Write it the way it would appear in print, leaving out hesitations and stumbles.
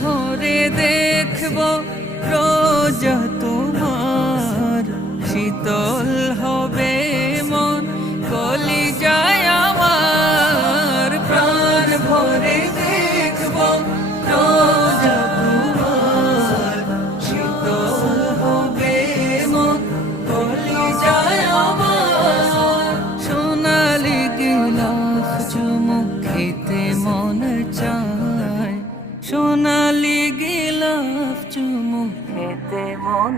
ভরে দেখবো রোজা তোমার, শীতল হবে মন কলিজায় আমার। প্রাণ ভরে দেখবো রোজা তোমার, শীতল হবে মন কলিজায় আমার। সোনালি গিলাফ চুমুক খেতে মন চায়, সোনালি গিলাফ চুমুক খেতে মন